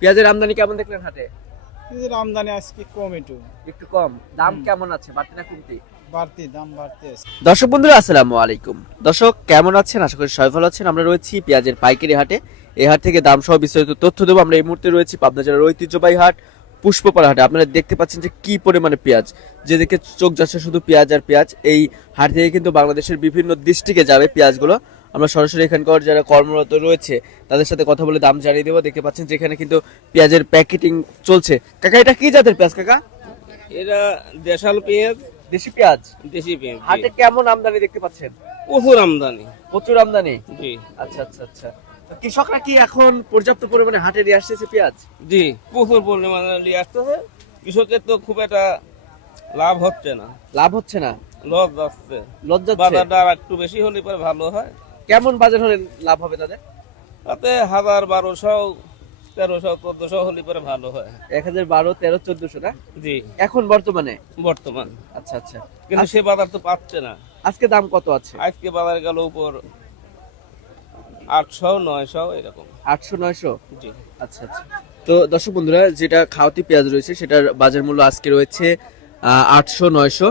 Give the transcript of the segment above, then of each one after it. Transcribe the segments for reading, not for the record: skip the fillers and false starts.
পেঁয়াজের আমদানি কেমন দেখলেন হাটে? পেঁয়াজের আমদানি আজকে কম, একটু কম। দাম কেমন আছে, বাড়তি না কমতি? দাম বাড়তে আছে। দর্শক বন্ধুরা আসসালামু আলাইকুম। দর্শক কেমন আছেন? আশা করি সবাই ভালো আছেন। আমরা রয়েছি পেঁয়াজের পাইকারি হাটে। এই হাট থেকে দাম সহ বিস্তারিত তথ্য দেবো। আমরা এই মুহূর্তে রয়েছি পাবনা জেলার ঐতিহ্যবাহী হাট পুষ্পপাড়া হাটে। আপনারা দেখতে পাচ্ছেন যে কি পরিমাণে পেঁয়াজ, যেদিকে চোখ যাচ্ছে শুধু পেঁয়াজ আর পেঁয়াজ। এই হাট থেকে কিন্তু বাংলাদেশের বিভিন্ন ডিস্ট্রিক্টে যাবে পেঁয়াজগুলো। আমরা সরাসরি এখানকার যারা কর্মরত রয়েছে তাদের সাথে কথা বলে দাম জানিয়ে দেবো। দেখতে পাচ্ছেন যে এখানে কিন্তু পেঁয়াজের প্যাকেটিং চলছে। কাকা, এটা কি জাতের পেঁয়াজ কাকা? এটা দেশাল পেঁয়াজ, দেশি পেঁয়াজ। দেশি পেঁয়াজ। হাটে কেমন আমদানি দেখতে পাচ্ছেন? প্রচুর আমদানি। প্রচুর আমদানি। জি আচ্ছা আচ্ছা আচ্ছা। তো কৃষকরা কি এখন পর্যাপ্ত পরিমাণে হাটে নিয়ে আসছে পেঁয়াজ? জি, প্রচুর পরিমাণে নিয়ে আসতেছে। কৃষকের তো খুব একটা লাভ হচ্ছে না, লাভ হচ্ছে না, লস যাচ্ছে। লজ্জা। বাজারটা আর একটু বেশি হলে পরে ভালো হয়। কেমন বাজার হলে লাভ হবে তাদের? তাতে 1000, 1200, 1300, 1400 হলে পরে ভালো হয়। 1012, 13, 1400 না জি, এখন বর্তমানে? বর্তমান। আচ্ছা আচ্ছা। কিন্তু সে বাজার তো পাচ্ছে না। আজকে দাম কত আছে? আজকে বাজার গেল উপর 800, 900 এরকম। 800, 900। জি, আচ্ছা আচ্ছা। তো দর্শক বন্ধুরা, যেটা খাওয়াতি পেঁয়াজ রয়েছে সেটার বাজার মূল্য আজকে রয়েছে 800, 900।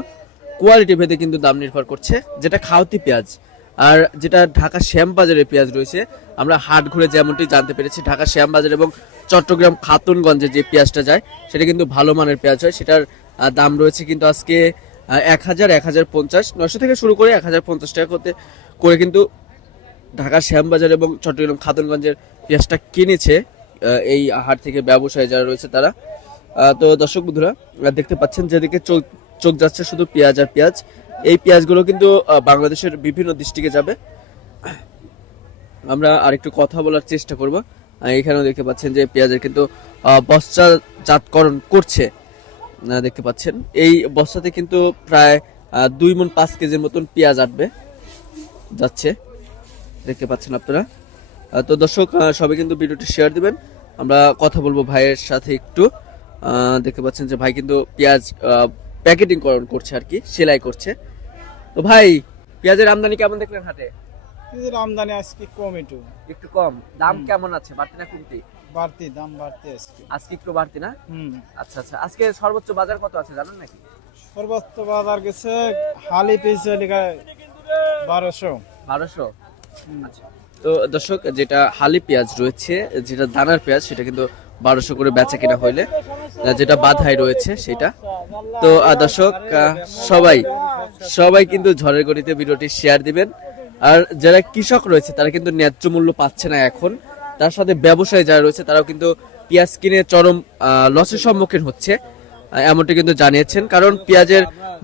কোয়ালিটি ভেদে কিন্তু দাম নির্ভর করছে, যেটা খাওয়াতি পেঁয়াজ। আর যেটা ঢাকা শ্যাম বাজারের পেঁয়াজ রয়েছে, আমরা হাট ঘুরে যেমনটি জানতে পেরেছি, ঢাকা শ্যাম বাজার এবং চট্টগ্রাম খাতুনগঞ্জে যে পেঁয়াজটা যায় সেটা কিন্তু ভালো মানের পেঁয়াজ হয়। সেটার দাম রয়েছে কিন্তু আজকে 1000, 1050, 900 থেকে শুরু করে 1050 টাকা করে কিন্তু ঢাকা শ্যামবাজার এবং চট্টগ্রাম খাতুনগঞ্জের পেঁয়াজটা কিনেছে এই হাট থেকে ব্যবসায়ী যারা রয়েছে তারা। তো দর্শক বন্ধুরা দেখতে পাচ্ছেন যেদিকে চোখ যাচ্ছে শুধু পেঁয়াজ আর পেঁয়াজ। এই পেঁয়াজগুলো কিন্তু বাংলাদেশের বিভিন্ন ডিস্ট্রিক্টে যাবে। আমরা আরেকটু কথা বলার চেষ্টা করব। এখানেও দেখতে পাচ্ছেন যে পেঁয়াজের কিন্তু বস্তাজাতকরণ করছে। দেখতে পাচ্ছেন এই বস্তাতে কিন্তু প্রায় 2 মণ 5 কেজির মতন পেঁয়াজ যাচ্ছে, দেখতে পাচ্ছেন আপনারা। তো দর্শক সবাই কিন্তু ভিডিওটি শেয়ার দিবেন। আমরা কথা বলবো ভাইয়ের সাথে একটু। দেখতে পাচ্ছেন যে ভাই কিন্তু পেঁয়াজ প্যাকেটিং করছে আর কি, সেলাই করছে। তো ভাই, পেঁয়াজের আমদানি কেমন দেখলেন হাটে? পেঁয়াজের আমদানি আজকে কম, একটু কম। দাম কেমন আছে, বাড়তি না কমতি? দাম বাড়তে আছে। আজকে একটু বাড়তি না? আচ্ছা আচ্ছা। আজকে সর্বোচ্চ বাজার কত আছে জানেন নাকি? সর্বোচ্চ বাজার গেছে হালি পেয়েছে 1200। 1200। আচ্ছা। তো দর্শক, যেটা হালি পেঁয়াজ রয়েছে, যেটা দানার পেঁয়াজ, সেটা কিন্তু 1200 করে বেচা কেনা হইলে, যেটা বাধাই রয়েছে সেটা। তো দর্শক সবাই কিন্তু ঝড়ের গতিতে ভিডিওটি শেয়ার দিবেন। আর যারা কৃষক রয়েছে তারা কিন্তু ন্যায্য মূল্য পাচ্ছে না এখন। তার সাথে ব্যবসায়ী যারা রয়েছে তারাও কিন্তু পেঁয়াজ কিনে চরম লসের সম্মুখীন হচ্ছে, এমনটা কিন্তু জানিয়েছেন। কারণ পেঁয়াজের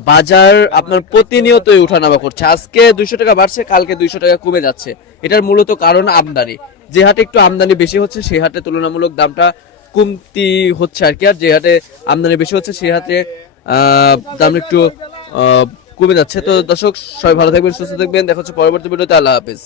বাজার আপনার প্রতিনিয়তই উঠানামা করছে। আজকে 200 টাকা বাড়ছে, কালকে 200 টাকা কমে যাচ্ছে। এটার মূলত কারণ আমদানি। যে হাটে একটু আমদানি বেশি হচ্ছে সেই হাটে তুলনামূলক দামটা কমতি হচ্ছে আর কি। আর যে হাটে আমদানি বেশি হচ্ছে সেই হাটে দাম একটু কমে যাচ্ছে। তো দর্শক সবাই ভালো থাকবেন, সুস্থ থাকবেন। দেখা হচ্ছে পরবর্তী ভিডিওতে। আল্লাহ হাফেজ।